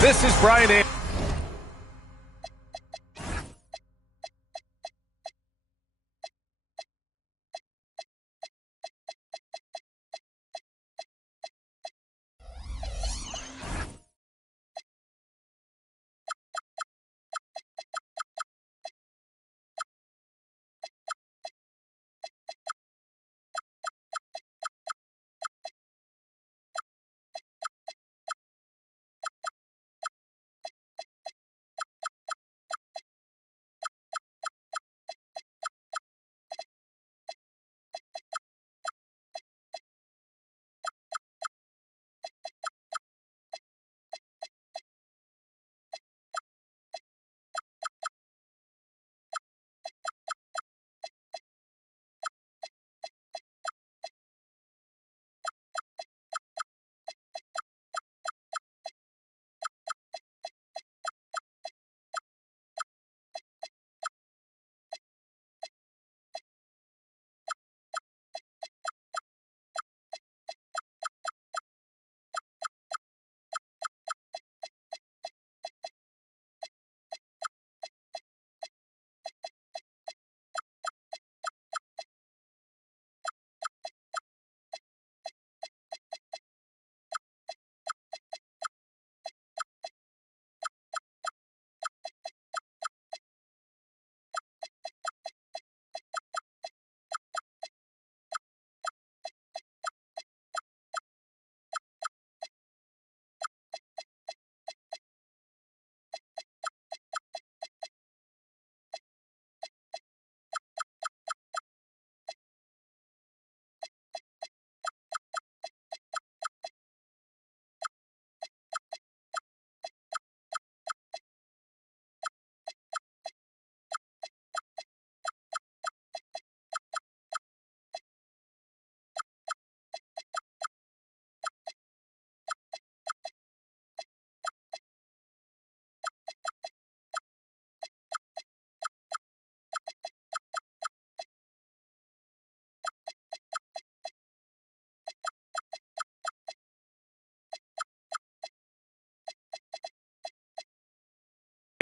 This is Brian A.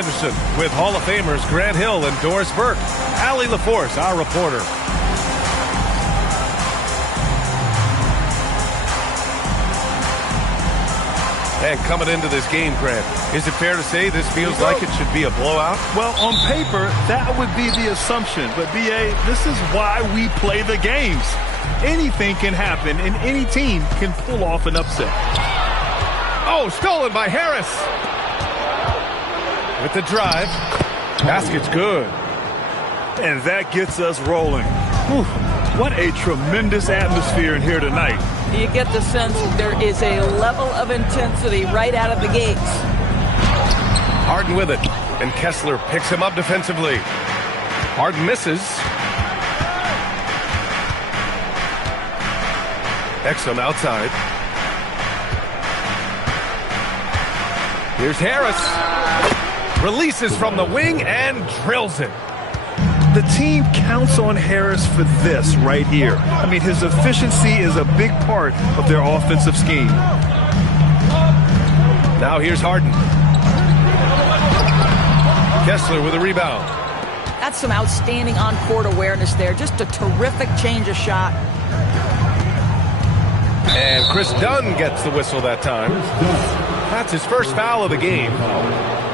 Anderson with Hall of Famers Grant Hill and Doris Burke. Allie LaForce, our reporter. And coming into this game, Grant, is it fair to say this feels like it should be a blowout? Well, on paper, that would be the assumption. But, B.A., this is why we play the games. Anything can happen, and any team can pull off an upset. Oh, stolen by Harris. With the drive. Basket's good. And that gets us rolling. Whew, what a tremendous atmosphere in here tonight. You get the sense that there is a level of intensity right out of the gates. Harden with it. And Kessler picks him up defensively. Harden misses. Exum outside. Here's Harris. Releases from the wing and drills it. The team counts on Harris for this right here. I mean, his efficiency is a big part of their offensive scheme. Now here's Harden. Kessler with a rebound. That's some outstanding on-court awareness there. Just a terrific change of shot. And Chris Dunn gets the whistle that time. That's his first foul of the game.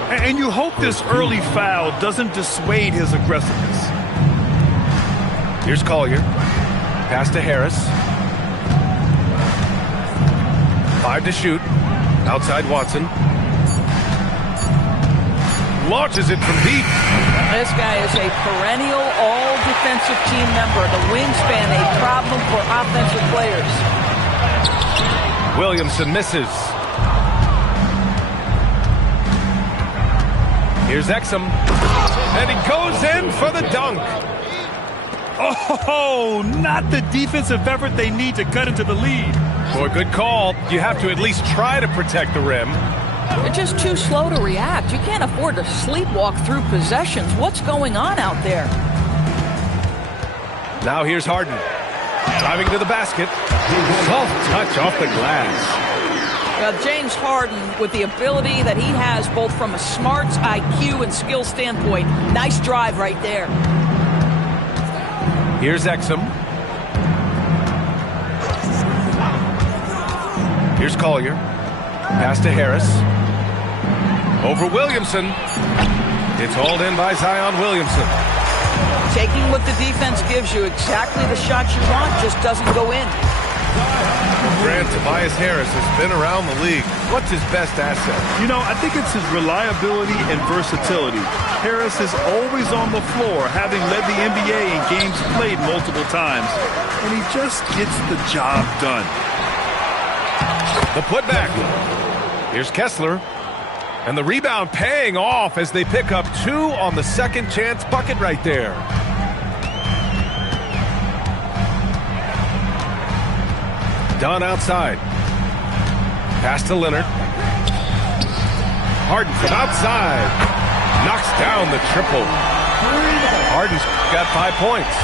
And you hope this early foul doesn't dissuade his aggressiveness. Here's Collier. Pass to Harris. 5 to shoot. Outside Watson. Launches it from deep. This guy is a perennial all-defensive team member. The wingspan, a problem for offensive players. Williamson misses. Here's Exum. And he goes in for the dunk. Oh, not the defensive effort they need to cut into the lead. Boy, good call. You have to at least try to protect the rim. They're just too slow to react. You can't afford to sleepwalk through possessions. What's going on out there? Now here's Harden. Driving to the basket. Soft touch off the glass. Well, James Harden, with the ability that he has both from a smarts, IQ, and skill standpoint, nice drive right there. Here's Exum. Here's Collier. Pass to Harris. Over Williamson. It's hauled in by Zion Williamson. Taking what the defense gives you, exactly the shot you want, just doesn't go in. Grant, Tobias Harris has been around the league. What's his best asset? You know, I think it's his reliability and versatility. Harris is always on the floor, having led the NBA in games played multiple times. And he just gets the job done. The putback. Here's Kessler. And the rebound paying off as they pick up 2 on the second chance bucket right there. Dunn outside. Pass to Leonard. Harden from outside. Knocks down the triple. Harden's got 5 points.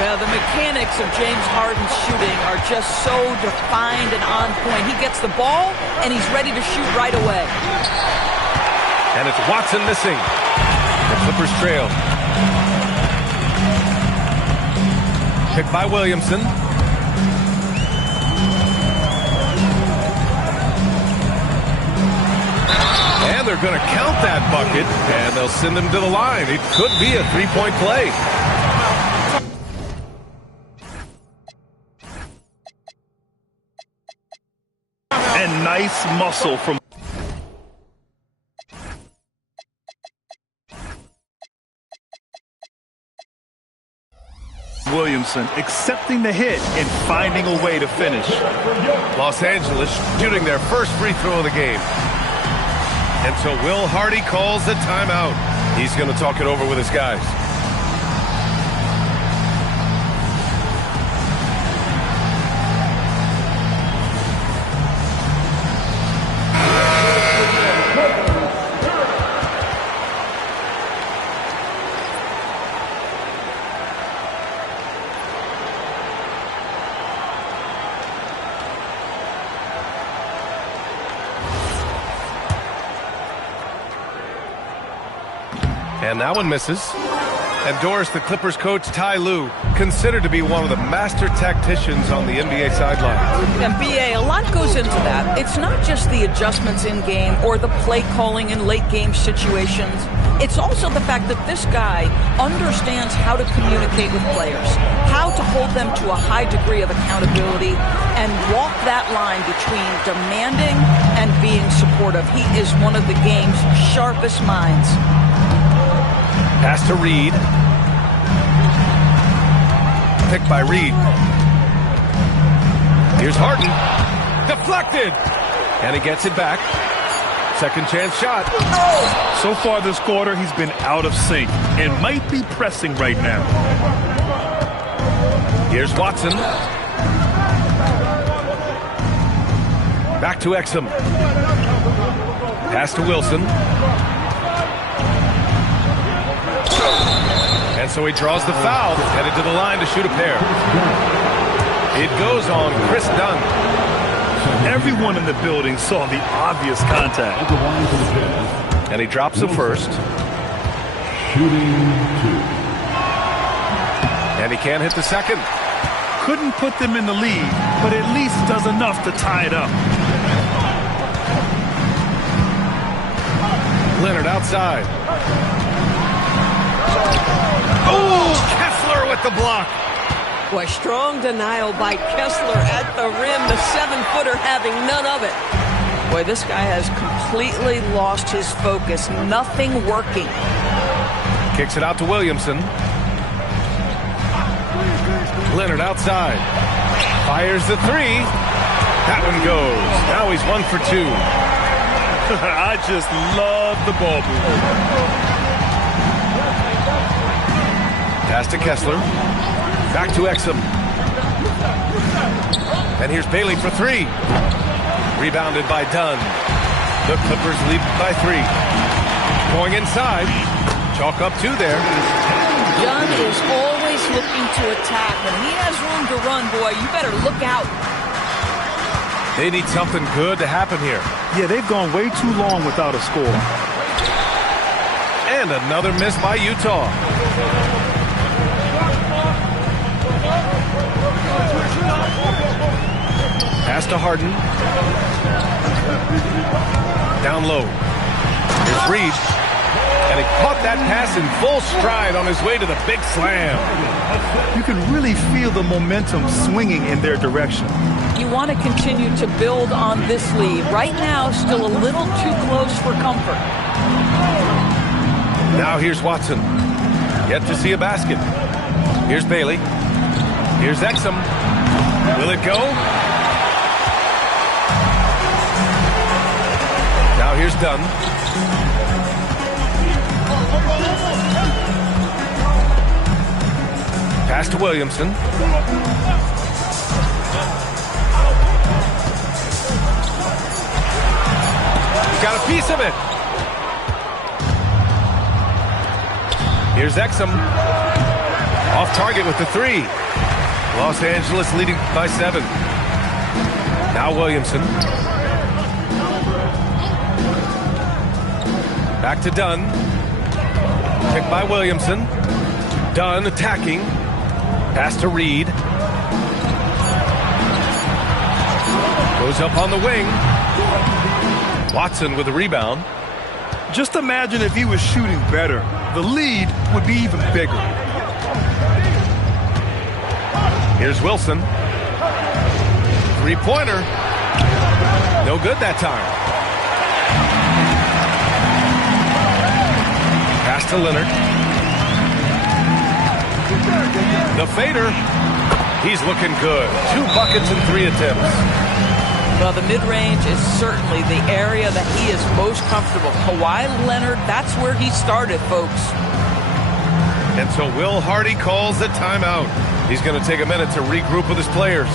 Well, the mechanics of James Harden's shooting are just so defined and on point. He gets the ball, and he's ready to shoot right away. And it's Watson missing. The Clippers trail. Picked by Williamson. And they're going to count that bucket, and they'll send him to the line. It could be a 3-point play. And nice muscle from Williamson, accepting the hit and finding a way to finish. Los Angeles shooting their first free throw of the game. And so Will Hardy calls the timeout. He's going to talk it over with his guys. And that one misses. And Doris, the Clippers coach, Ty Lue, considered to be one of the master tacticians on the NBA sideline. And BA, a lot goes into that. It's not just the adjustments in game or the play calling in late game situations. It's also the fact that this guy understands how to communicate with players, how to hold them to a high degree of accountability, and walk that line between demanding and being supportive. He is one of the game's sharpest minds. Pass to Reed. Picked by Reed. Here's Harden. Deflected. And he gets it back. Second chance shot. So far this quarter, he's been out of sync and might be pressing right now. Here's Watson. Back to Exum. Pass to Wilson. And so he draws the foul, headed to the line to shoot a pair. It goes on Chris Dunn. Everyone in the building saw the obvious contact. And he drops the first. Shooting 2. And he can't hit the second. Couldn't put them in the lead, but at least does enough to tie it up. Leonard outside. Oh, Kessler with the block. Boy, strong denial by Kessler at the rim. The 7-footer having none of it. Boy, this guy has completely lost his focus. Nothing working. Kicks it out to Williamson. Leonard outside. Fires the 3. That one goes. Now he's 1 for 2. I just love the ball movement. Pass to Kessler. Back to Exum. And here's Bailey for 3. Rebounded by Dunn. The Clippers lead by 3. Going inside. Chalk up 2 there. Dunn is always looking to attack. When he has room to run, boy, you better look out. They need something good to happen here. Yeah, they've gone way too long without a score. And another miss by Utah. Pass to Harden. Down low. Here's Reed. And he caught that pass in full stride on his way to the big slam. You can really feel the momentum swinging in their direction. You want to continue to build on this lead. Right now, still a little too close for comfort. Now here's Watson. Yet to see a basket. Here's Bailey. Here's Exum. Will it go? Now here's Dunn. Pass to Williamson. Got a piece of it. Here's Exum. Off target with the three. Los Angeles leading by 7. Now Williamson. Back to Dunn. Picked by Williamson. Dunn attacking. Pass to Reed. Goes up on the wing. Watson with the rebound. Just imagine if he was shooting better. The lead would be even bigger. Here's Wilson. Three-pointer. No good that time. Pass to Leonard. The fader. He's looking good. 2 buckets in 3 attempts. Well, the mid-range is certainly the area that he is most comfortable. Kawhi Leonard, that's where he started, folks. And so Will Hardy calls the timeout. He's going to take a minute to regroup with his players.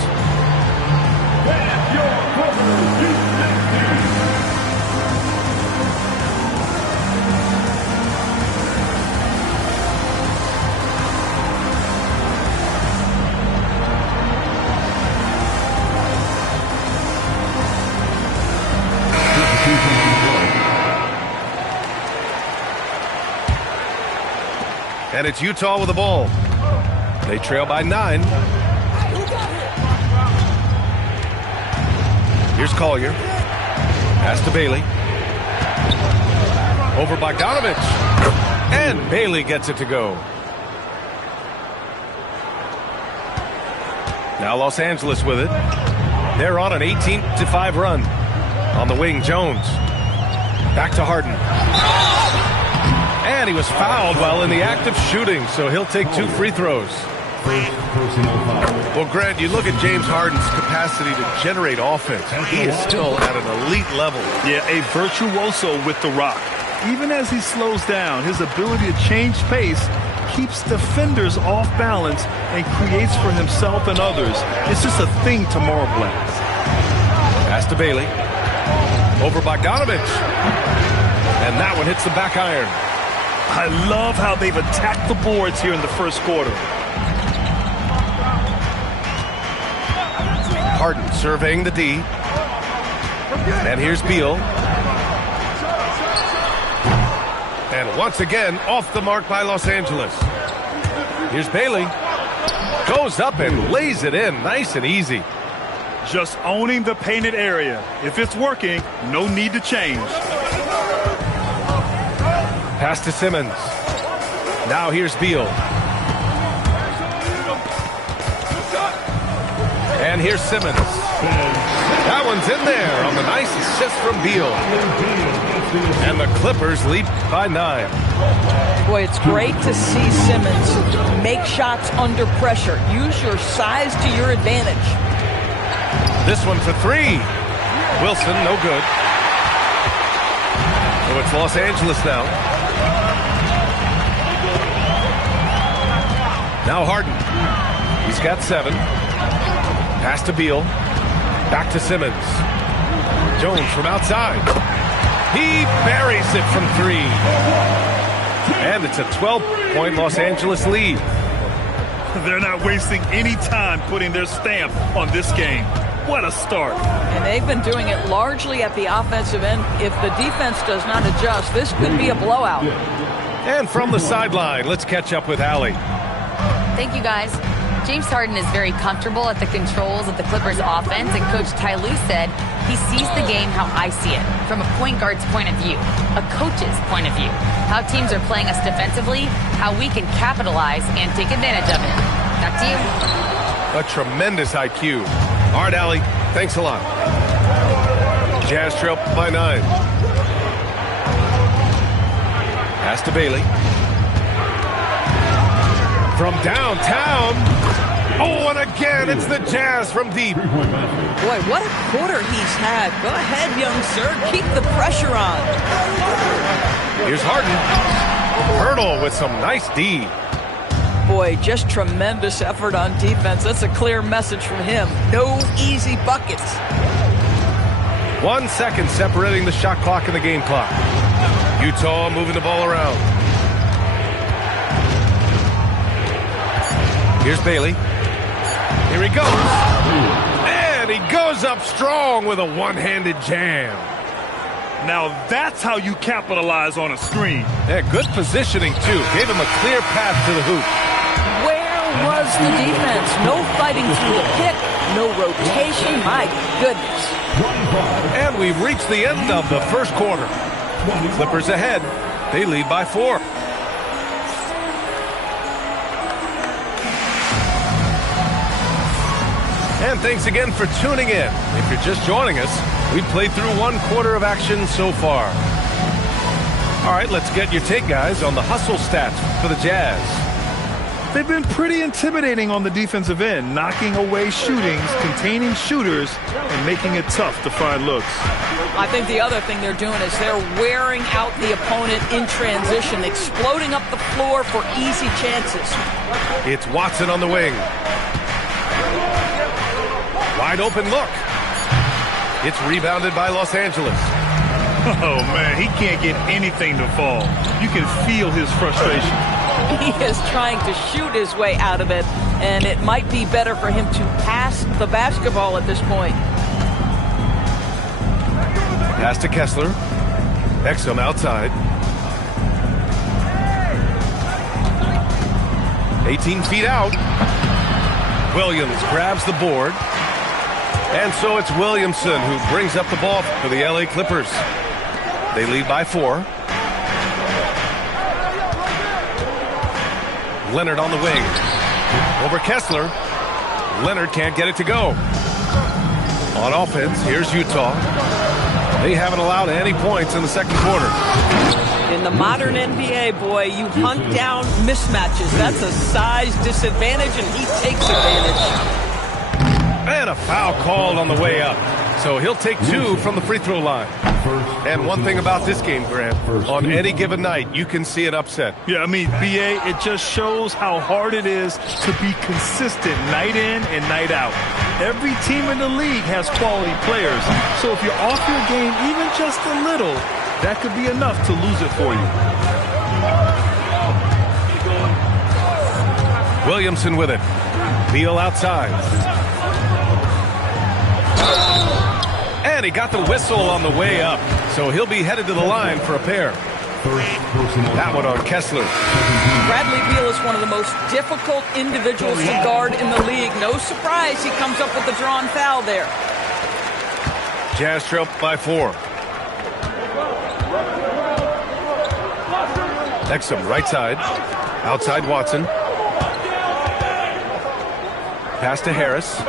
And it's Utah with the ball. They trail by 9. Here's Collier. Pass to Bailey. Over Bogdanovich. And Bailey gets it to go. Now Los Angeles with it. They're on an 18-5 run. On the wing, Jones. Back to Harden. And he was fouled while in the act of shooting, so he'll take 2 free throws. Well, Grant, you look at James Harden's capacity to generate offense. He is still at an elite level. Yeah, a virtuoso with the rock. Even as he slows down, his ability to change pace keeps defenders off balance and creates for himself and others. It's just a thing to marblex. Pass to Bailey. Over Bogdanovich. And that one hits the back iron. I love how they've attacked the boards here in the first quarter. Harden surveying the D. And here's Beal. And once again, off the mark by Los Angeles. Here's Bailey. Goes up and lays it in. Nice and easy. Just owning the painted area. If it's working, no need to change. Pass to Simmons. Now here's Beal. And here's Simmons. That one's in there on the nice assist from Beal. And the Clippers lead by 9. Boy, it's great to see Simmons make shots under pressure. Use your size to your advantage. This one for 3. Wilson, no good. So it's Los Angeles now. Now Harden. He's got 7. Pass to Beal. Back to Simmons. Jones from outside. He buries it from 3. And it's a 12-point Los Angeles lead. They're not wasting any time putting their stamp on this game. What a start. And they've been doing it largely at the offensive end. If the defense does not adjust, this could be a blowout. And from the sideline, let's catch up with Allie. Thank you, guys. James Harden is very comfortable at the controls of the Clippers offense, and Coach Ty Lue said he sees the game how I see it, from a point guard's point of view, a coach's point of view, how teams are playing us defensively, how we can capitalize and take advantage of it. Back to you. A tremendous IQ. All right, Allie, thanks a lot. Jazz trail by 9. Pass to Bailey. From downtown. Oh, and again, it's the Jazz from deep. Boy, what a quarter he's had. Go ahead, young sir. Keep the pressure on. Here's Harden. Hurdle with some nice D. Boy, just tremendous effort on defense. That's a clear message from him. No easy buckets. 1 second separating the shot clock and the game clock. Utah moving the ball around. Here's Bailey. Here he goes. And he goes up strong with a one-handed jam. Now that's how you capitalize on a screen. Yeah, good positioning, too. Gave him a clear path to the hoop. Where was the defense? No fighting through the pick. No rotation. My goodness. And we've reached the end of the first quarter. Clippers ahead. They lead by 4. And thanks again for tuning in. If you're just joining us, we've played through 1 quarter of action so far. All right, let's get your take, guys, on the hustle stats for the Jazz. They've been pretty intimidating on the defensive end, knocking away shootings, containing shooters, and making it tough to find looks. I think the other thing they're doing is they're wearing out the opponent in transition, exploding up the floor for easy chances. It's Watson on the wing. Wide open look. It's rebounded by Los Angeles. Oh, man, he can't get anything to fall. You can feel his frustration. He is trying to shoot his way out of it, and it might be better for him to pass the basketball at this point. Pass to Kessler. Exum outside. 18 feet out. Williams grabs the board. And so it's Williamson who brings up the ball for the LA Clippers. They lead by 4. Leonard on the wing. Over Kessler. Leonard can't get it to go. On offense, here's Utah. They haven't allowed any points in the second quarter. In the modern NBA, boy, you hunt down mismatches. That's a size disadvantage, and he takes advantage. And a foul called on the way up. So he'll take 2 from the free throw line. And one thing about this game, Grant, on any given night, you can see an upset. Yeah, I mean, BA, it just shows how hard it is to be consistent night in and night out. Every team in the league has quality players. So if you're off your game even just a little, that could be enough to lose it for you. Williamson with it. Beal outside. And he got the whistle on the way up. So he'll be headed to the line for a pair. That one on Kessler. Bradley Beal is one of the most difficult individuals to guard in the league. No surprise he comes up with the drawn foul there. Jazz trail by 4. Exum right side. Outside Watson. Pass to Harris.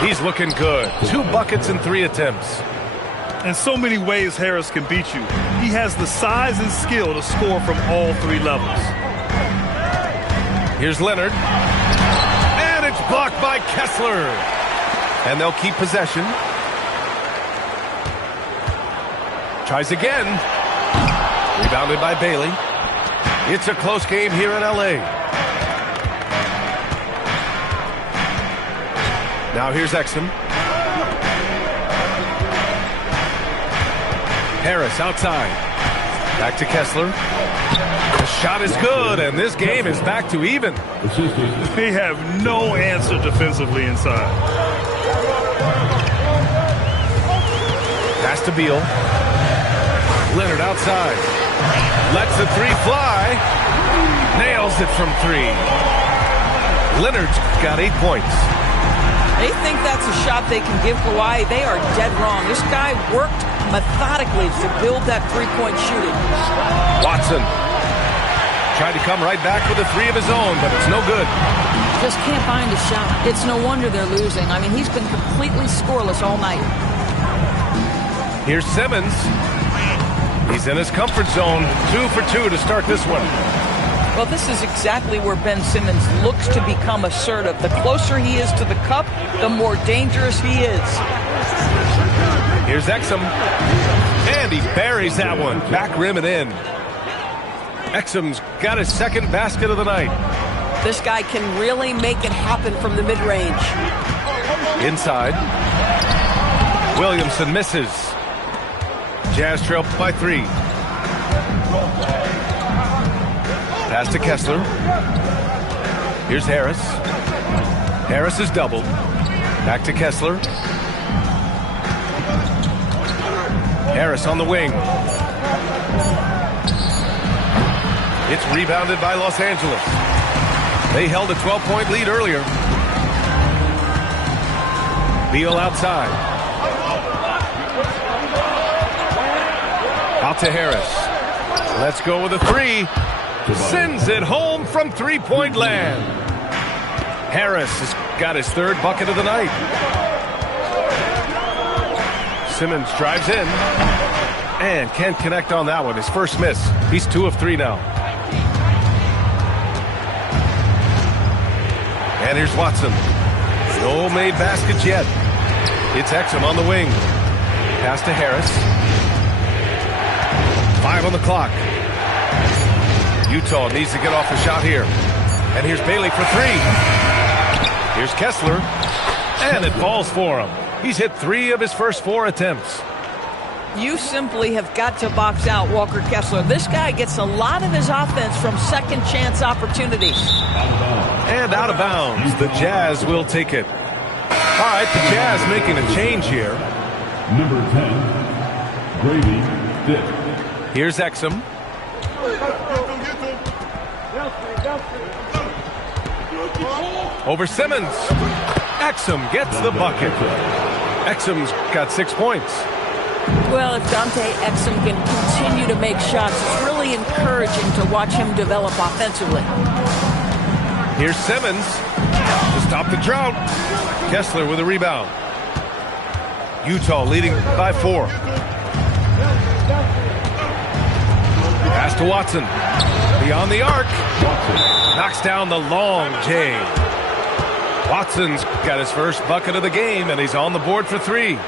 He's looking good. 2 buckets in 3 attempts. In so many ways, Harris can beat you. He has the size and skill to score from all 3 levels. Here's Leonard. And it's blocked by Kessler. And they'll keep possession. Tries again. Rebounded by Bailey. It's a close game here in LA. Now here's Exum. Harris outside. Back to Kessler. The shot is good, and this game is back to even. They have no answer defensively inside. Pass to Beal. Leonard outside. Lets the three fly. Nails it from three. Leonard's got 8 points. They think that's a shot they can give Kawhi. They are dead wrong. This guy worked methodically to build that three-point shooting. Watson tried to come right back with a three of his own, but it's no good. Just can't find a shot. It's no wonder they're losing. I mean, he's been completely scoreless all night. Here's Simmons. He's in his comfort zone. 2 for 2 to start this one. Well, this is exactly where Ben Simmons looks to become assertive. The closer he is to the cup, the more dangerous he is. Here's Exum. And he buries that one. Back rim and in. Exum's got his second basket of the night. This guy can really make it happen from the mid-range. Inside. Williamson misses. Jazz trail by 3. Pass to Kessler. Here's Harris. Harris is doubled. Back to Kessler. Harris on the wing. It's rebounded by Los Angeles. They held a 12-point lead earlier. Beal outside. Out to Harris. Let's go with a three. Sends it home from three-point land. Harris has got his third bucket of the night. Simmons drives in and can't connect on that one. His first miss. He's 2 of 3 now. And here's Watson. No made baskets yet. It's Exum on the wing. Pass to Harris. 5 on the clock. Utah needs to get off a shot here. And here's Bailey for 3. Here's Kessler. And it falls for him. He's hit 3 of his first 4 attempts. You simply have got to box out Walker Kessler. This guy gets a lot of his offense from second chance opportunities. And out of bounds. The Jazz will take it. All right, the Jazz making a change here. Number 10, Grady Dick. Here's Exum. Over Simmons. Exum gets the bucket. Exum's got 6 points. Well, if Dante Exum can continue to make shots, it's really encouraging to watch him develop offensively. Here's Simmons to stop the drought. Kessler with a rebound. Utah leading by 4. Pass to Watson. Beyond the arc. Knocks down the long J. Watson's got his first bucket of the game, and he's on the board for 3.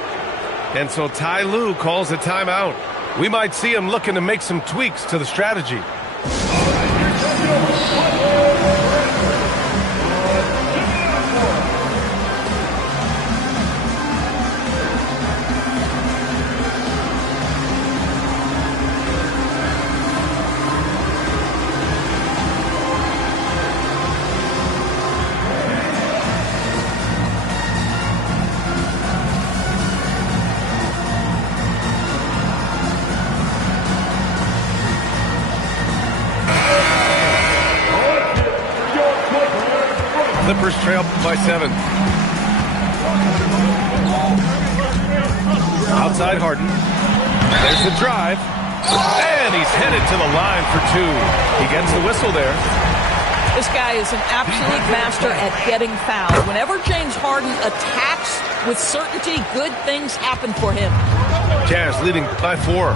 And so Ty Lue calls a timeout. We might see him looking to make some tweaks to the strategy. Clippers trail by 7. Outside Harden. There's the drive. And he's headed to the line for 2. He gets the whistle there. This guy is an absolute master at getting fouled. Whenever James Harden attacks with certainty, good things happen for him. Jazz leading by 4.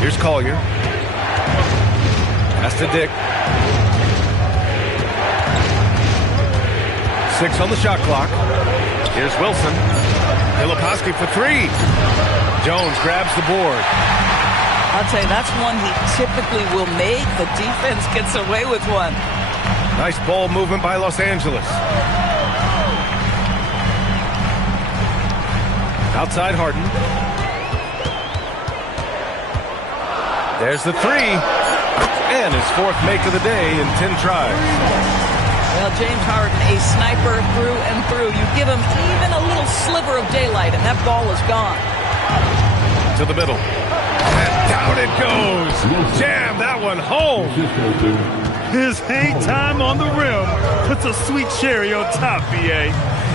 Here's Collier. Pass to Dick. 6 on the shot clock. Here's Wilson. Filipowski for 3. Jones grabs the board. I'll tell you, that's one he typically will make. The defense gets away with one. Nice ball movement by Los Angeles. Outside Harden. There's the three. And his fourth make of the day in 10 tries. Well, James Harden, a sniper through and through. You give him even a little sliver of daylight, and that ball is gone. To the middle. And down it goes. Jam that one home. His hang time on the rim puts a sweet cherry on top, B.A.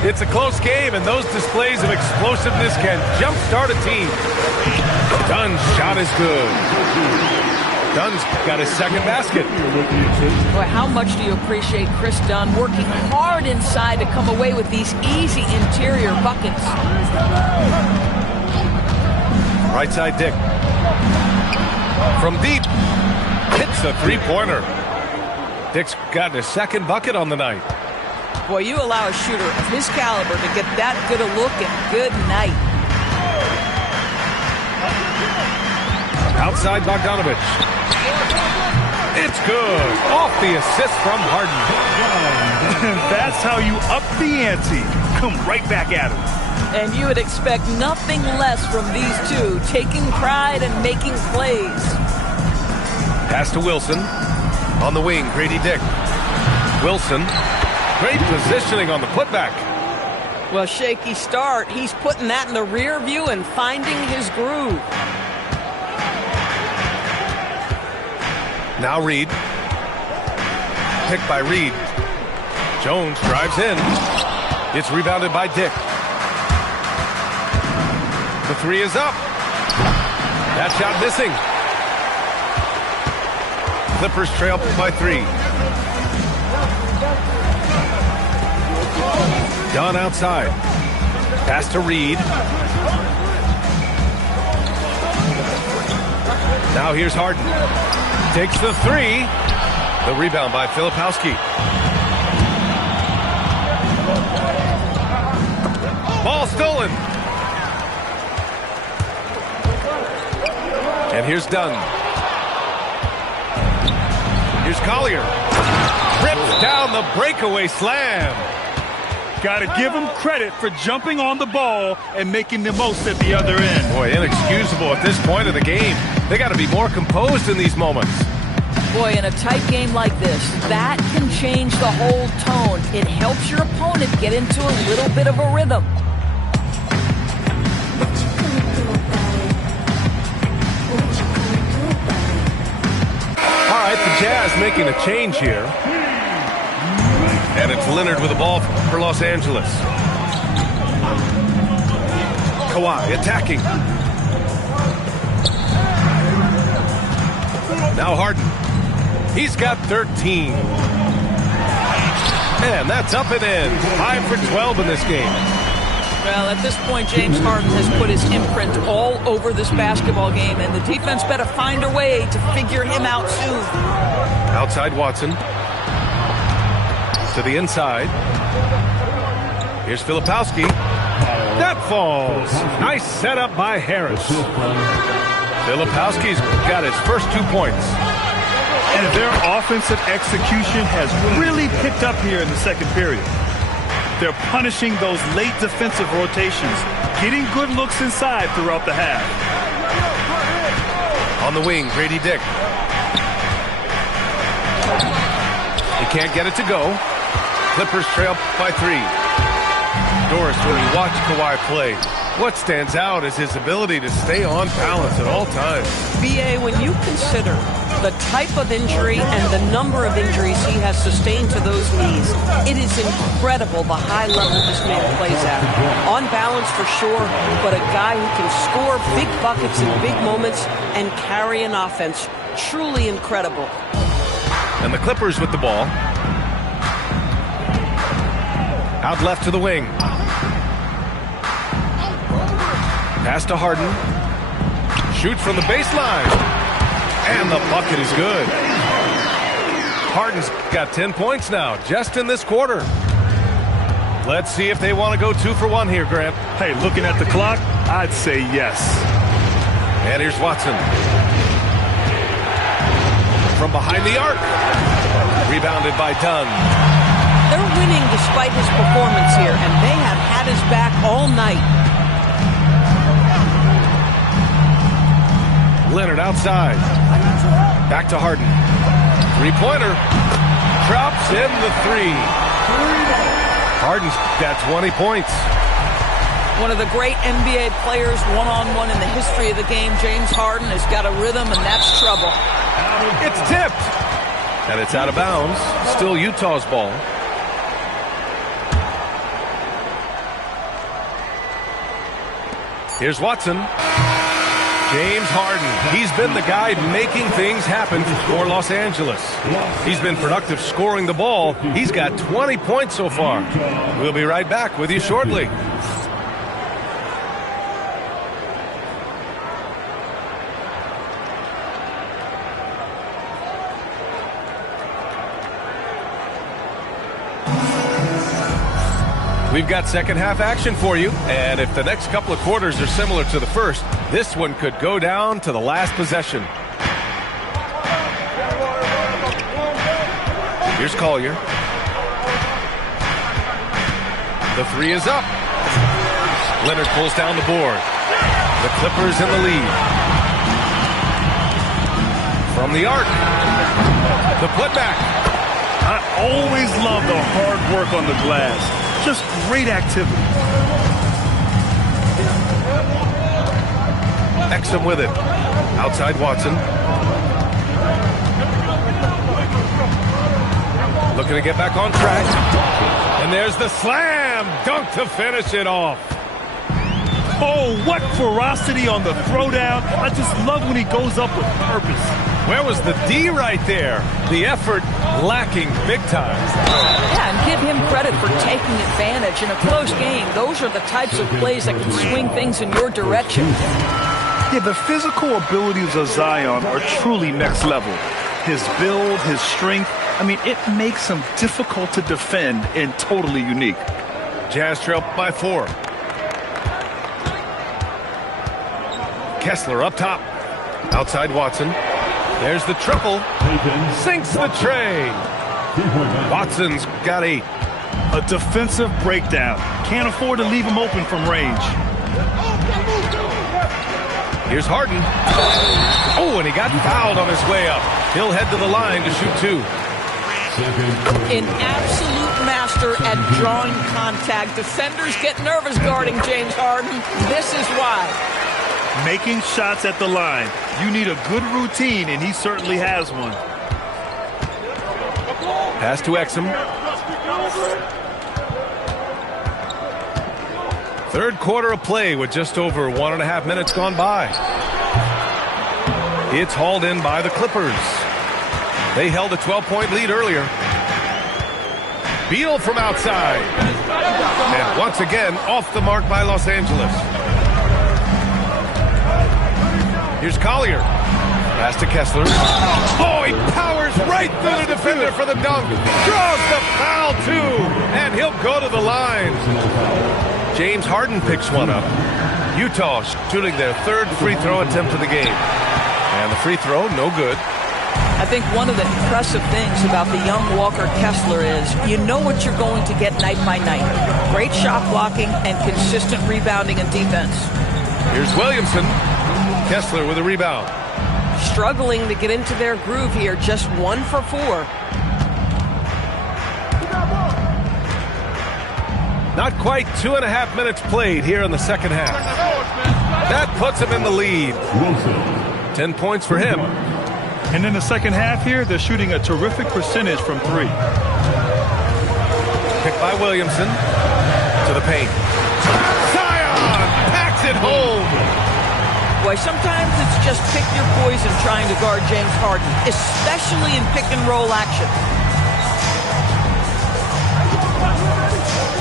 It's a close game, and those displays of explosiveness can jumpstart a team. Dunn's shot is good. Dunn's got his second basket. Boy, how much do you appreciate Chris Dunn working hard inside to come away with these easy interior buckets? Right side, Dick. From deep, hits a three-pointer. Dick's got his second bucket on the night. Boy, you allow a shooter of his caliber to get that good a look and good night. Outside Bogdanovich. It's good. Off the assist from Harden. And that's how you up the ante. Come right back at him. And you would expect nothing less from these two, taking pride and making plays. Pass to Wilson. On the wing, Grady Dick. Wilson. Great positioning on the putback. Well, shaky start. He's putting that in the rear view and finding his groove. Now Reed. Picked by Reed. Jones drives in. It's rebounded by Dick. The three is up. That shot missing. Clippers trail by 3. Dunn outside. Pass to Reed. Now here's Harden. Takes the 3. The rebound by Filipowski. Ball stolen. And here's Dunn. Here's Collier. Rips down the breakaway slam. Got to give him credit for jumping on the ball and making the most at the other end. Boy, inexcusable at this point of the game. They got to be more composed in these moments. Boy, in a tight game like this, that can change the whole tone. It helps your opponent get into a little bit of a rhythm. All right, the Jazz making a change here. And it's Leonard with the ball for Los Angeles. Kawhi attacking. Now Harden. He's got 13. And that's up and in. 5 for 12 in this game. Well, at this point, James Harden has put his imprint all over this basketball game, and the defense better find a way to figure him out soon. Outside Watson. To the inside. Here's Filipowski. That falls. Nice setup by Harris. Filipowski's got his first 2 points. And their offensive execution has really picked up here in the second period. They're punishing those late defensive rotations, getting good looks inside throughout the half. On the wing, Grady Dick. He can't get it to go. Clippers trail by 3. Doris, when you watch Kawhi play, what stands out is his ability to stay on balance at all times. B.A., when you consider the type of injury and the number of injuries he has sustained to those knees, it is incredible the high level this man plays at. On balance for sure, but a guy who can score big buckets in big moments and carry an offense. Truly incredible. And the Clippers with the ball. Out left to the wing. Pass to Harden. Shoots from the baseline. And the bucket is good. Harden's got 10 points now, just in this quarter. Let's see if they want to go 2 for 1 here, Grant. Hey, looking at the clock, I'd say yes. And here's Watson. From behind the arc. Rebounded by Dunn. They're winning despite his performance here, and they have had his back all night. Leonard outside. Back to Harden. Three-pointer. Drops in the three. Harden's got 20 points. One of the great NBA players one-on-one in the history of the game, James Harden, has got a rhythm, and that's trouble. It's tipped. And it's out of bounds. Still Utah's ball. Here's Watson. James Harden. He's been the guy making things happen for Los Angeles. He's been productive scoring the ball. He's got 20 points so far. We'll be right back with you shortly. We've got second half action for you, and if the next couple of quarters are similar to the first, this one could go down to the last possession. Here's Collier. The three is up. Leonard pulls down the board. The Clippers in the lead. From the arc. The putback. I always love the hard work on the glass. Just great activity. Exum with it. Outside Watson. Looking to get back on track. And there's the slam dunk to finish it off. Oh, what ferocity on the throwdown. I just love when he goes up with purpose. Where was the D right there? The effort lacking big time. Yeah, and give him credit for taking advantage in a close game. Those are the types of plays that can swing things in your direction. Yeah, the physical abilities of Zion are truly next level. His build, his strength, I mean, it makes him difficult to defend and totally unique. Jazz trail by 4. Kessler up top. Outside Watson. There's the triple. Sinks the tray. Watson's got 8. A defensive breakdown. Can't afford to leave him open from range. Here's Harden. Oh, and he got fouled on his way up. He'll head to the line to shoot 2. An absolute master at drawing contact. Defenders get nervous guarding James Harden. This is why. Making shots at the line. You need a good routine, and he certainly has one. Pass to Exum. Third quarter of play with just over 1.5 minutes gone by. It's hauled in by the Clippers. They held a 12-point lead earlier. Beal from outside. And once again, off the mark by Los Angeles. Here's Collier. Pass to Kessler. Oh, he powers right through the defender for the dunk. Draws the foul, too. And he'll go to the line. James Harden picks one up. Utah shooting their third free throw attempt of the game. And the free throw, no good. I think one of the impressive things about the young Walker Kessler is you know what you're going to get night by night. Great shot blocking and consistent rebounding and defense. Here's Williamson. Kessler with a rebound. Struggling to get into their groove here. Just 1 for 4. Not quite 2.5 minutes played here in the second half. That puts him in the lead. 10 points for him. And in the second half here, they're shooting a terrific percentage from 3. Picked by Williamson. To the paint. Zion packs it home. Boy, sometimes it's just pick your poison trying to guard James Harden, especially in pick-and-roll action.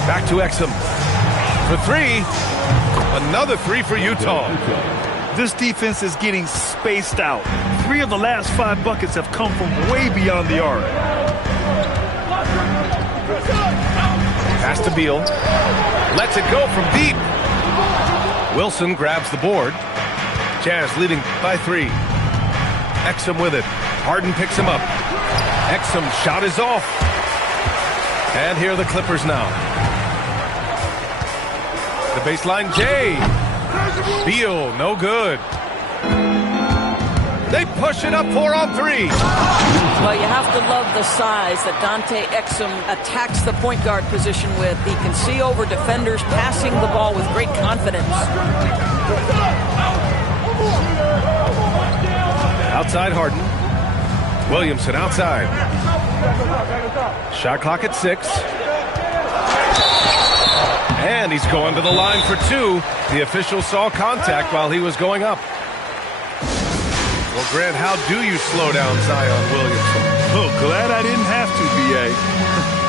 Back to Exum. For 3. Another 3 for Utah. This defense is getting spaced out. 3 of the last 5 buckets have come from way beyond the arc. Pass to Beal. Lets it go from deep. Wilson grabs the board. Jazz leading by 3. Exum with it. Harden picks him up. Exum shot is off. And here are the Clippers now. The baseline J. Beal, no good. They push it up 4-on-3. Well, you have to love the size that Dante Exum attacks the point guard position with. He can see over defenders, passing the ball with great confidence. Outside Harden. Williamson outside. Shot clock at 6. And he's going to the line for 2. The official saw contact while he was going up. Well, Grant, how do you slow down Zion Williamson? Oh, glad I didn't have to, B.A.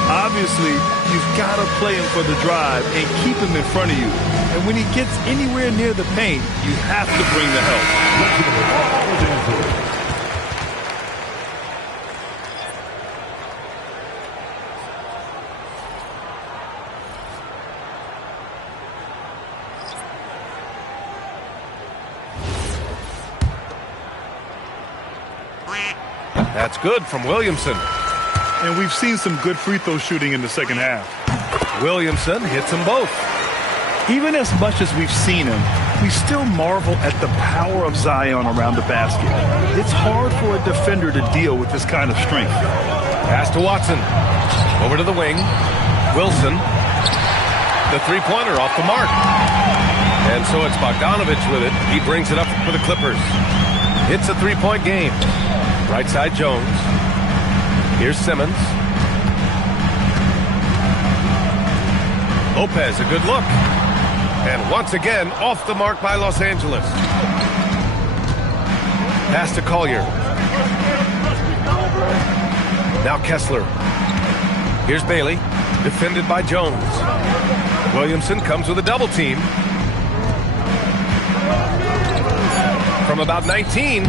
Obviously, you've got to play him for the drive and keep him in front of you. And when he gets anywhere near the paint, you have to bring the help. That's good from Williamson. And we've seen some good free throw shooting in the second half. Williamson hits them both. Even as much as we've seen him, we still marvel at the power of Zion around the basket. It's hard for a defender to deal with this kind of strength. Pass to Watson. Over to the wing. Wilson. The three-pointer off the mark. And so it's Bogdanovich with it. He brings it up for the Clippers. It's a three-point game. Right side Jones. Here's Simmons. Lopez, a good look. And once again, off the mark by Los Angeles. Pass to Collier. Now Kessler. Here's Bailey. Defended by Jones. Williamson comes with a double team. From about 19.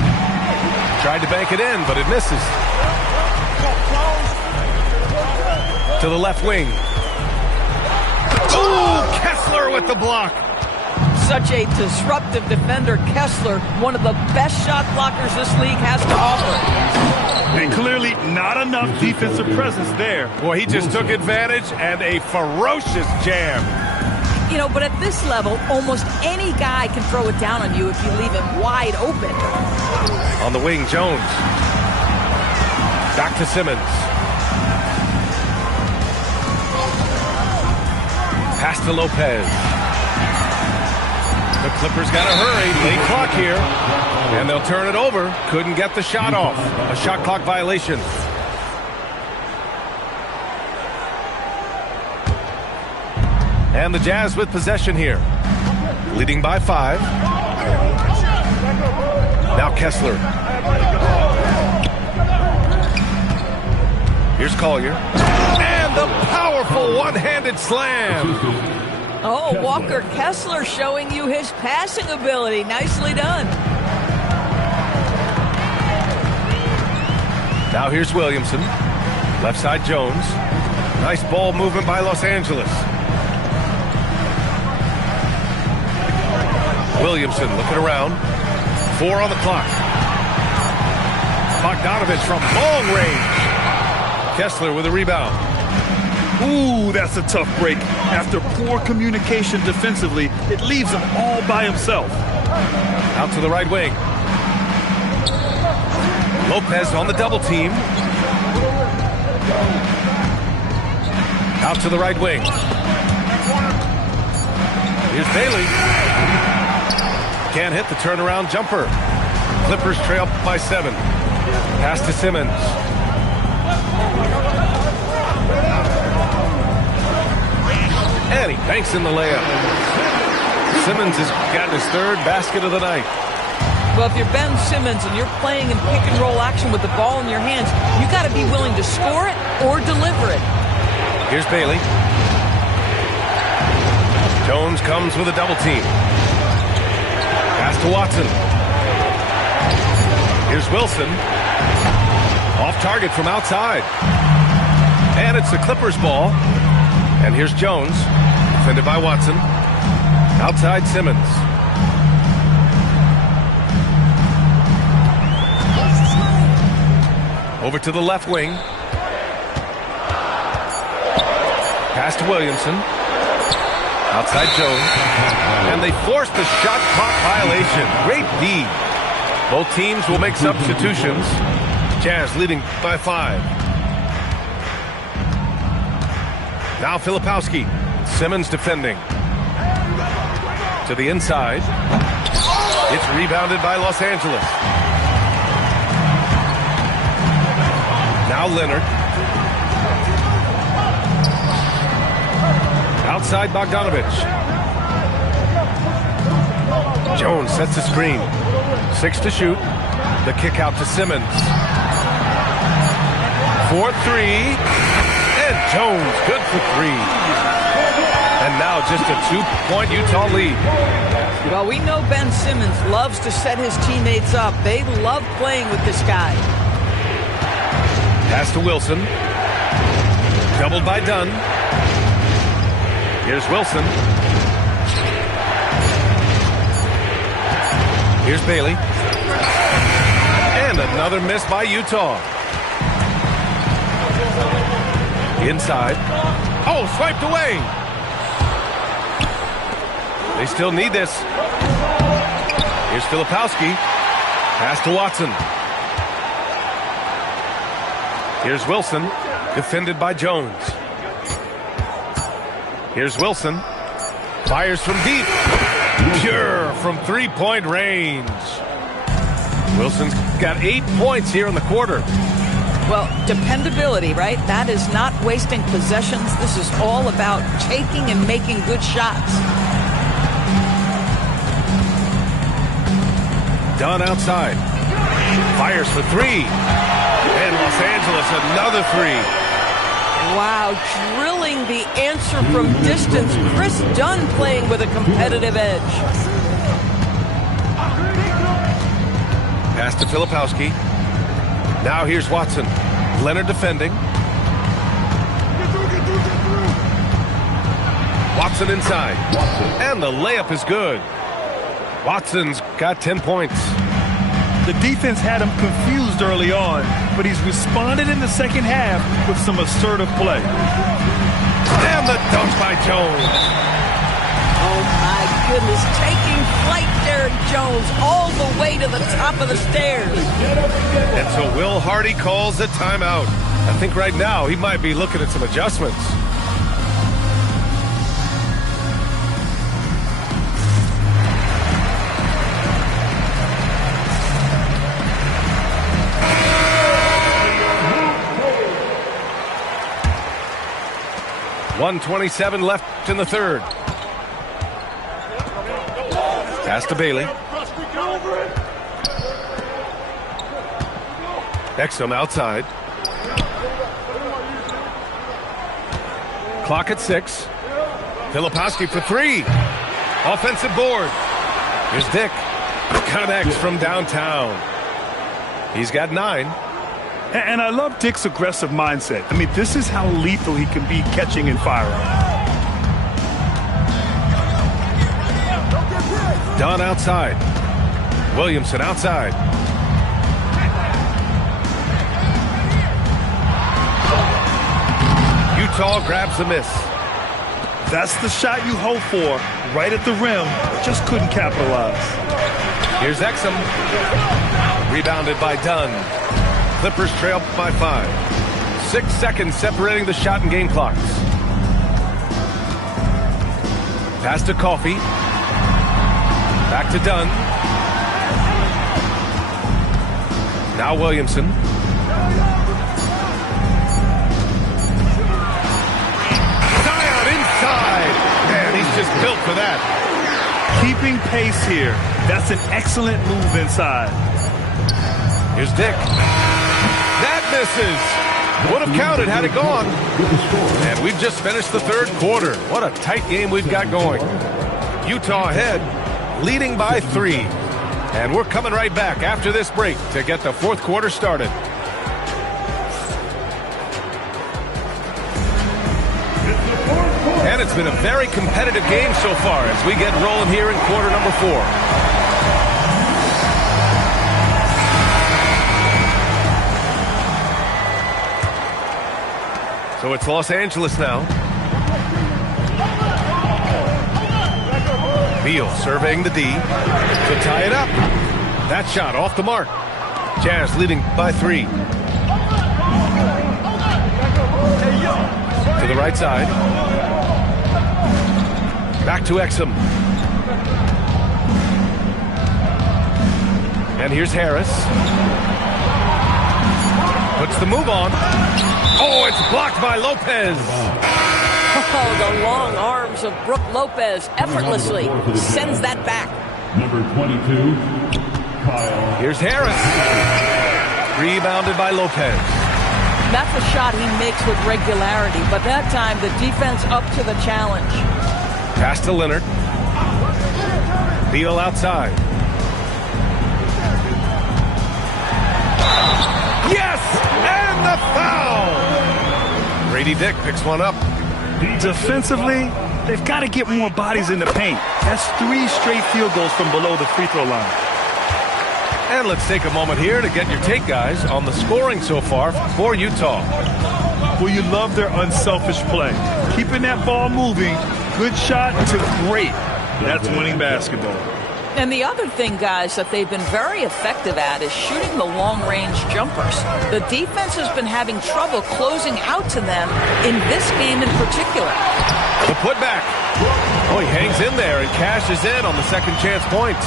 Tried to bank it in, but it misses. To the left wing. Ooh, Kessler with the block. Such a disruptive defender, Kessler, one of the best shot blockers this league has to offer. And clearly not enough defensive presence there. Boy, he just took advantage and a ferocious jam. You know, but at this level, almost any guy can throw it down on you if you leave him wide open. On the wing, Jones. Back to Simmons. Pass to Lopez. The Clippers got to hurry. Late clock here. And they'll turn it over. Couldn't get the shot off. A shot clock violation. And the Jazz with possession here. Leading by 5. Now Kessler. Here's Collier. And the powerful one-handed slam. Oh, Walker Kessler showing you his passing ability. Nicely done. Now here's Williamson. Left side Jones. Nice ball movement by Los Angeles. Williamson looking around. 4 on the clock. Bogdanovich from long range. Kessler with a rebound. Ooh, that's a tough break. After poor communication defensively, it leaves him all by himself. Out to the right wing. Lopez on the double team. Out to the right wing. Here's Bailey. Can't hit the turnaround jumper. Clippers trail by 7. Pass to Simmons. And he banks in the layup. Simmons has gotten his 3rd basket of the night. Well, if you're Ben Simmons and you're playing in pick and roll action with the ball in your hands, you got to be willing to score it or deliver it. Here's Bailey. Jones comes with a double team. Pass to Watson. Here's Wilson. Off target from outside. And it's the Clippers ball. And here's Jones. Defended by Watson. Outside Simmons. Over to the left wing. Pass to Williamson. Outside Jones. And they forced the shot clock violation. Great D. Both teams will make substitutions. Jazz leading by 5. Now Filipowski. Simmons defending. To the inside. It's rebounded by Los Angeles. Now Leonard. Outside Bogdanovich. Jones sets the screen. 6 to shoot. The kick out to Simmons. 4-3. And Jones good for 3. And now just a 2-point Utah lead. Well, we know Ben Simmons loves to set his teammates up. They love playing with this guy. Pass to Wilson. Doubled by Dunn. Here's Wilson. Here's Bailey. And another miss by Utah. Inside. Oh, swiped away. They still need this. Here's Filipowski. Pass to Watson. Here's Wilson. Defended by Jones. Here's Wilson. Fires from deep. Pure from 3-point range. Wilson's got 8 points here in the quarter. Well, dependability, right? That is not wasting possessions. This is all about taking and making good shots. Dunn outside. Fires for 3. And Los Angeles another 3. Wow, drilling the answer from distance. Chris Dunn playing with a competitive edge. Pass to Filipowski. Now here's Watson. Leonard defending. Watson inside. And the layup is good. Watson's got 10 points. The defense had him confused early on, but he's responded in the second half with some assertive play. And the dunk by Jones. Oh, my goodness. Taking flight, Derek Jones, all the way to the top of the stairs. And so Will Hardy calls a timeout. I think right now he might be looking at some adjustments. .127 left in the third. Pass to Bailey. Exum outside. Clock at 6. Filipowski for 3. Offensive board. Here's Dick. Connects from downtown. He's got 9. And I love Dick's aggressive mindset. I mean, this is how lethal he can be catching and firing. Dunn outside. Williamson outside. Utah grabs the miss. That's the shot you hope for, right at the rim. Just couldn't capitalize. Here's Exum. Rebounded by Dunn. Clippers trail by 5. 6 seconds separating the shot and game clocks. Pass to Coffey. Back to Dunn. Now Williamson. Zion inside. Man, he's just built for that. Keeping pace here. That's an excellent move inside. Here's Dick. That misses. Would have counted had it gone. And we've just finished the third quarter. What a tight game we've got going. Utah ahead, leading by 3. And we're coming right back after this break to get the fourth quarter started. And it's been a very competitive game so far as we get rolling here in quarter number 4. So it's Los Angeles now. Beal surveying the D to tie it up. That shot off the mark. Jazz leading by 3. To the right side. Back to Exum. And here's Harris. Puts the move on. Oh, it's blocked by Lopez. Oh, the long arms of Brook Lopez effortlessly sends that back. Number 22, Kyle. Here's Harris. Rebounded by Lopez. That's a shot he makes with regularity, but that time the defense up to the challenge. Pass to Leonard. Beal outside. Yes! And the foul! Grady Dick picks one up. Defensively, they've got to get more bodies in the paint. That's 3 straight field goals from below the free throw line. And let's take a moment here to get your take, guys, on the scoring so far for Utah. Well, you love their unselfish play. Keeping that ball moving, good shot to great. That's winning basketball. And the other thing, guys, that they've been very effective at is shooting the long-range jumpers. The defense has been having trouble closing out to them in this game in particular. The putback. Oh, he hangs in there and cashes in on the second chance points.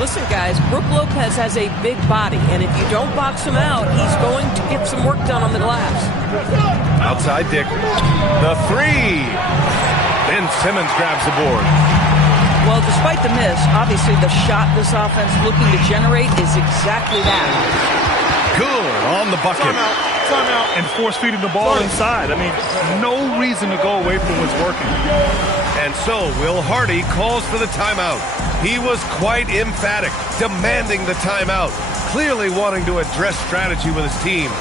Listen, guys, Brook Lopez has a big body, and if you don't box him out, he's going to get some work done on the glass. Outside Dick. The 3. Ben Simmons grabs the board. Well, despite the miss, obviously the shot this offense looking to generate is exactly that. Good on the bucket. Timeout. And force feeding the ball inside. I mean, no reason to go away from what's working. And so Will Hardy calls for the timeout. He was quite emphatic, demanding the timeout, clearly wanting to address strategy with his team.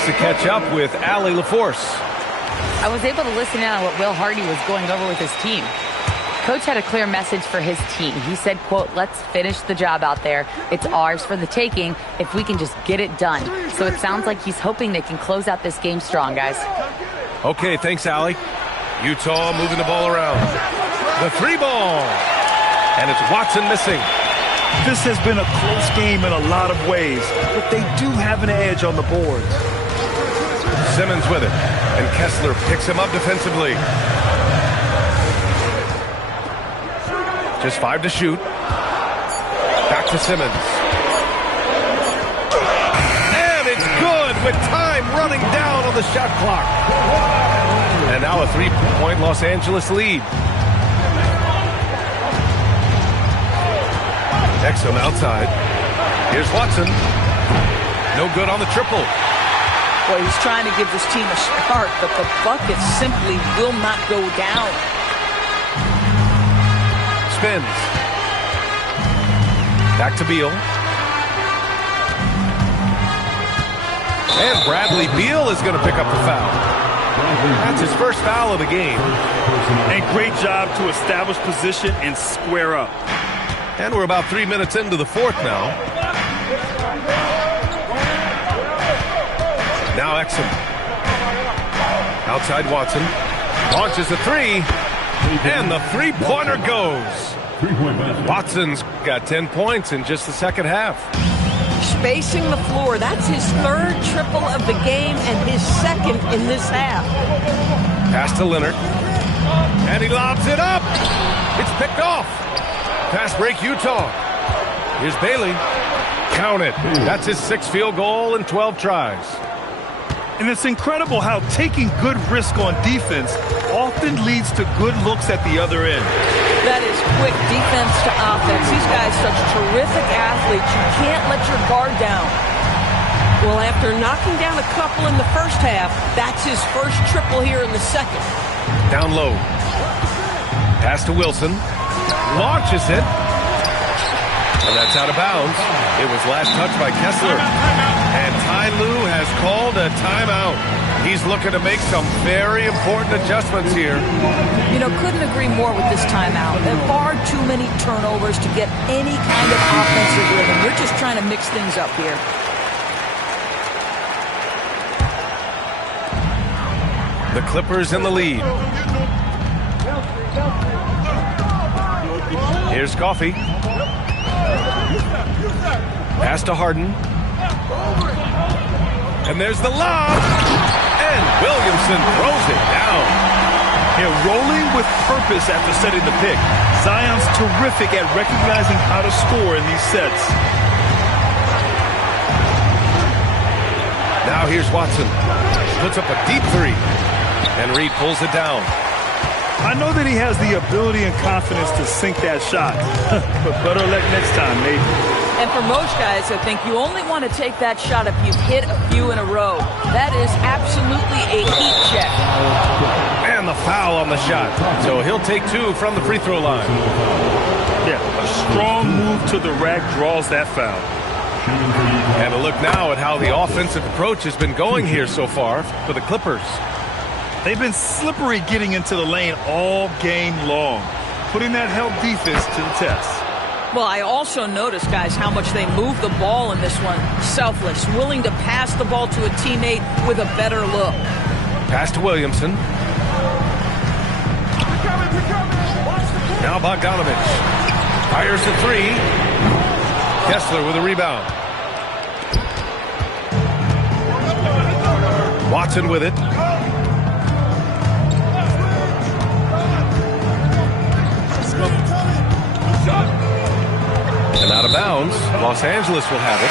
To catch up with Allie LaForce. I was able to listen in on what Will Hardy was going over with his team. Coach had a clear message for his team. He said, quote, let's finish the job out there. It's ours for the taking if we can just get it done. So it sounds like he's hoping they can close out this game strong, guys. Okay, thanks, Allie. Utah moving the ball around. The 3 ball. And it's Watson missing. This has been a close game in a lot of ways, but they do have an edge on the boards. Simmons with it, and Kessler picks him up defensively. Just 5 to shoot. Back to Simmons. And it's good with time running down on the shot clock. And now a 3-point Los Angeles lead. Exum outside. Here's Watson. No good on the triple. Boy, he's trying to give this team a start, but the bucket simply will not go down. Spins. Back to Beal. And Bradley Beal is going to pick up the foul. That's his first foul of the game. And great job to establish position and square up. And we're about 3 minutes into the 4th now. Now Exum. Outside Watson. Launches a 3. And the 3-pointer goes. Watson's got 10 points in just the second half. Spacing the floor. That's his 3rd triple of the game and his 2nd in this half. Pass to Leonard. And he lobs it up. It's picked off. Pass break Utah. Here's Bailey. Count it. That's his 6th field goal in 12 tries. And it's incredible how taking good risk on defense often leads to good looks at the other end. That is quick defense to offense. These guys such terrific athletes. You can't let your guard down. Well, after knocking down a couple in the first half, that's his first triple here in the second. Down low. Pass to Wilson. Launches it. And that's out of bounds. It was last touched by Kessler. And Ty Lue has called a timeout. He's looking to make some very important adjustments here. You know, couldn't agree more with this timeout. There are far too many turnovers to get any kind of offensive rhythm. You're just trying to mix things up here. The Clippers in the lead. Here's Coffey. Pass to Harden. And there's the lob. And Williamson throws it down. Yeah, rolling with purpose after setting the pick. Zion's terrific at recognizing how to score in these sets. Now here's Watson. Puts up a deep three. And Reed pulls it down. I know that he has the ability and confidence to sink that shot. But better luck next time, maybe. And for most guys, I think you only want to take that shot if you've hit a few in a row. That is absolutely a heat check. And the foul on the shot. So he'll take 2 from the free throw line. Yeah, a strong move to the rack draws that foul. And a look now at how the offensive approach has been going here so far for the Clippers. They've been slippery getting into the lane all game long, putting that help defense to the test. Well, I also noticed, guys, how much they move the ball in this one. Selfless, willing to pass the ball to a teammate with a better look. Pass to Williamson. Now Bogdanovich. Fires the 3. Kessler with a rebound. Watson with it. And out of bounds, Los Angeles will have it.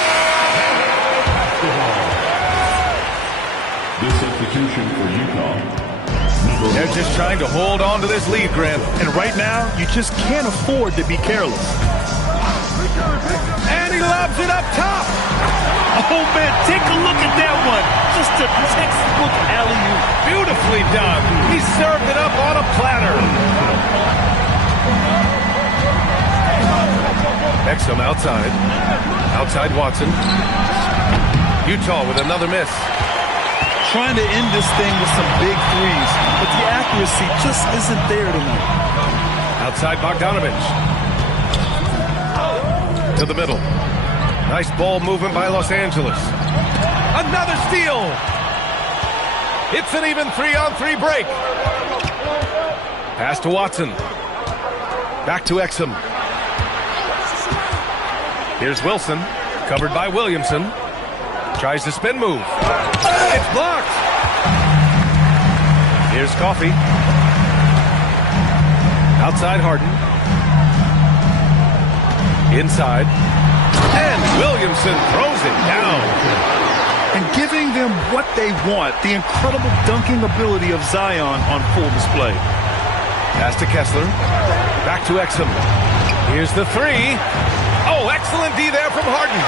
This substitution for Utah. They're just trying to hold on to this lead, Grant. And right now, you just can't afford to be careless. And he lobs it up top. Oh, man, take a look at that one. Just a textbook alley-oop. Beautifully done. He served it up on a platter. Exum outside. Outside Watson. Utah with another miss. Trying to end this thing with some big threes, but the accuracy just isn't there tonight. Outside Bogdanovich. To the middle. Nice ball movement by Los Angeles. Another steal. It's an even 3-on-3 break. Pass to Watson. Back to Exum. Here's Wilson, covered by Williamson. Tries the spin move. It's blocked. Here's Coffey. Outside Harden. Inside. And Williamson throws it down. And giving them what they want, the incredible dunking ability of Zion on full display. Pass to Kessler. Back to Exum. Here's the 3. Oh, excellent D there from Harden.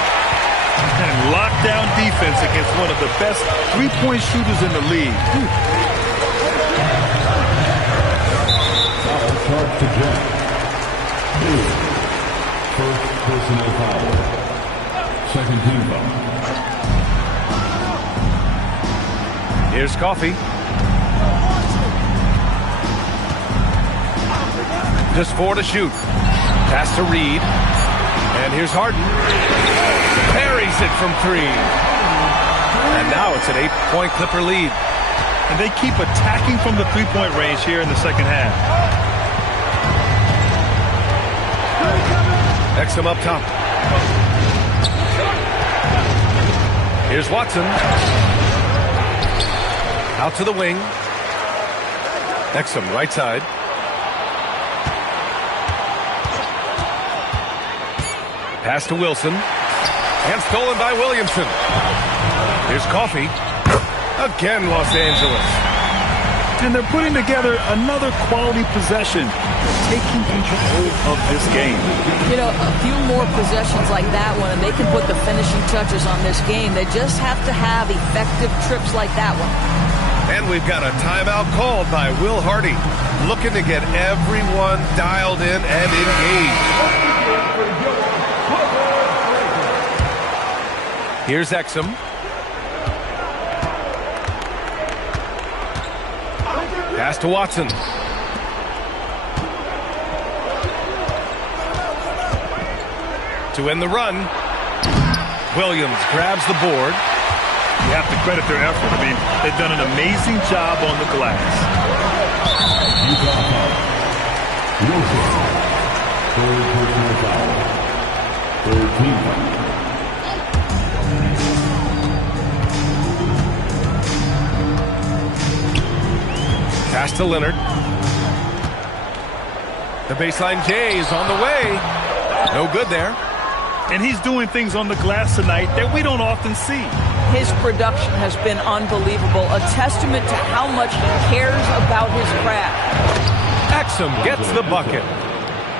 And lockdown defense against one of the best three-point shooters in the league. Foul charge to Jack. First personal foul. Second team foul. Here's Coffey. Just 4 to shoot. Pass to Reed. And here's Harden. Parries it from 3. And now it's an 8-point Clipper lead. And they keep attacking from the three-point range here in the second half. Exum up top. Here's Watson. Out to the wing. Exum right side. Pass to Wilson. And stolen by Williamson. Here's Coffey. Again, Los Angeles. And they're putting together another quality possession, taking control of this game. You know, a few more possessions like that one, and they can put the finishing touches on this game. They just have to have effective trips like that one. And we've got a timeout called by Will Hardy, looking to get everyone dialed in and engaged. Here's Exum. Pass to Watson. To end the run. Williams grabs the board. You have to credit their effort. I mean, they've done an amazing job on the glass. Third team foul. Pass to Leonard. The baseline J is on the way. No good there. And he's doing things on the glass tonight that we don't often see. His production has been unbelievable, a testament to how much he cares about his craft. Exum gets the bucket.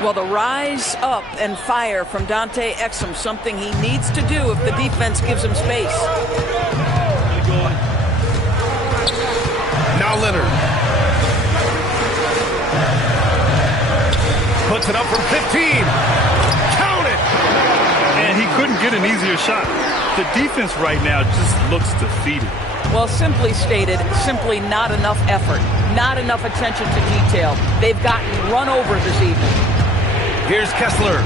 Well, the rise up and fire from Dante Exum, something he needs to do if the defense gives him space. Now Leonard. Puts it up from 15. Count it! And he couldn't get an easier shot. The defense right now just looks defeated. Well, simply stated, simply not enough effort, not enough attention to detail. They've gotten run over this evening. Here's Kessler.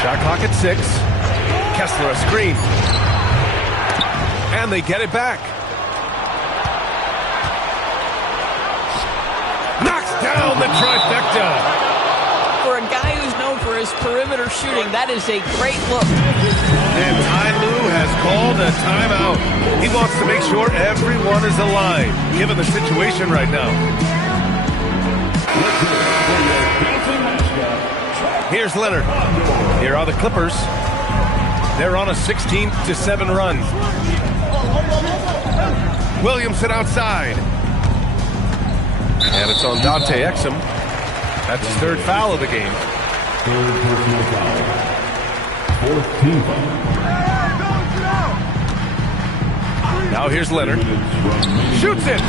Shot clock at 6. Kessler a screen. And they get it back. Knocks down the trifecta. For a guy who's known for his perimeter shooting, that is a great look. And Ty Lue has called a timeout. He wants to make sure everyone is aligned, given the situation right now. Here's Leonard. Here are the Clippers. They're on a 16-7 run. Williamson outside. And it's on Dante Exum. That's his third foul of the game. Third personal foul. Fourth team foul. Now here's Leonard. Shoots it.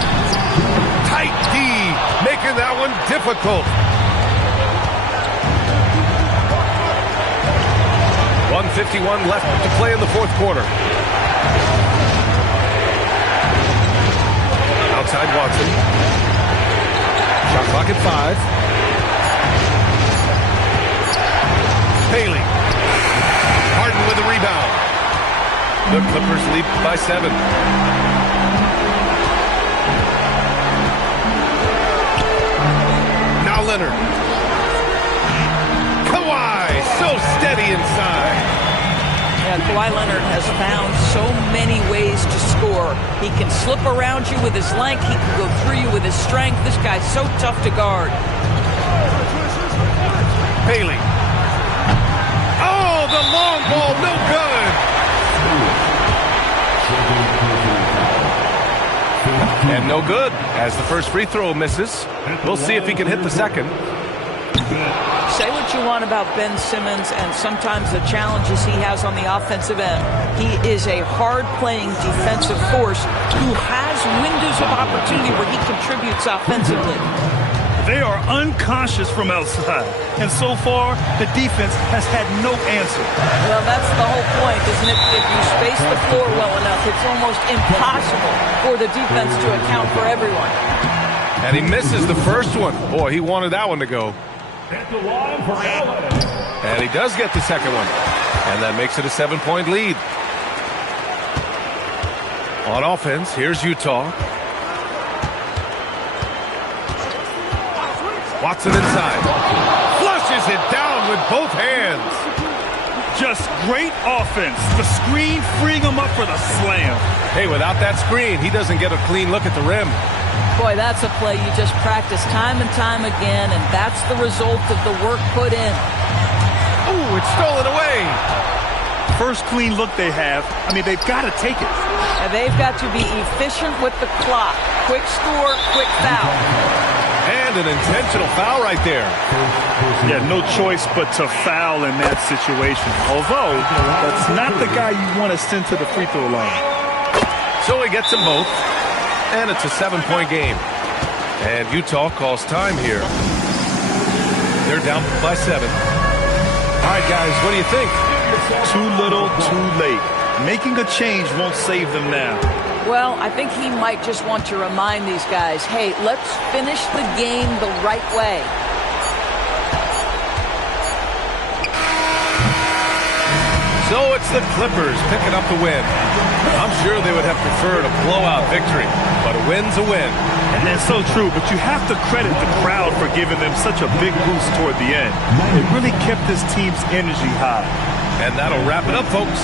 Tight D, making that one difficult. 1:51 left to play in the fourth quarter. Outside Watson. Shot clock at 5. Bailey. Harden with a rebound. The Clippers lead by 7. Now Leonard. Kawhi, so steady inside. Yeah, Kawhi Leonard has found so many ways to score. He can slip around you with his length. He can go through you with his strength. This guy's so tough to guard. Bailey. Oh, the long ball, no good. And no good, as the first free throw misses. We'll see if he can hit the second. Say what you want about Ben Simmons and sometimes the challenges he has on the offensive end. He is a hard-playing defensive force who has windows of opportunity where he contributes offensively. They are unconscious from outside, and so far, the defense has had no answer. Well, that's the whole point, isn't it? If you space the floor well enough, it's almost impossible for the defense to account for everyone. And he misses the first one. Boy, he wanted that one to go. And he does get the second one. And that makes it a 7-point lead. On offense, here's Utah. Watson inside. Flushes it down with both hands. Just great offense. The screen freeing him up for the slam. Hey, without that screen, he doesn't get a clean look at the rim. Boy, that's a play you just practice time and time again, and that's the result of the work put in. Ooh, it's stolen away. first clean look they have, I mean, they've got to take it. And they've got to be efficient with the clock. Quick score, quick foul. And an intentional foul right there. Yeah, no choice but to foul in that situation. Although, that's not the guy you want to send to the free throw line. So he gets them both. And it's a 7-point game. And Utah calls time here. They're down by 7. All right, guys, what do you think? Too little, too late. Making a change won't save them now. Well, I think he might just want to remind these guys, hey, let's finish the game the right way. So it's the Clippers picking up the win. I'm sure they would have preferred a blowout victory, but a win's a win. And that's so true, but you have to credit the crowd for giving them such a big boost toward the end. It really kept this team's energy high. And that'll wrap it up, folks.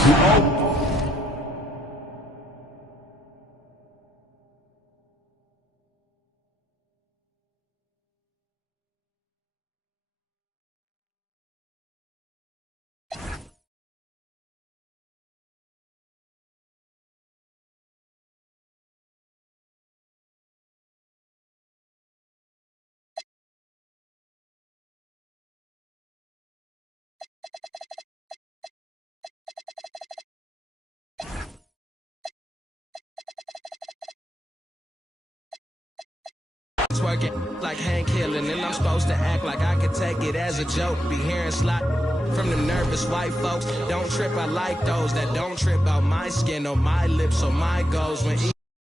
Twerking like Hank Hill, and then I'm supposed to act like I could take it as a joke. Be hearing slot from them nervous white folks. Don't trip, I like those that don't trip out my skin or my lips or my goals. When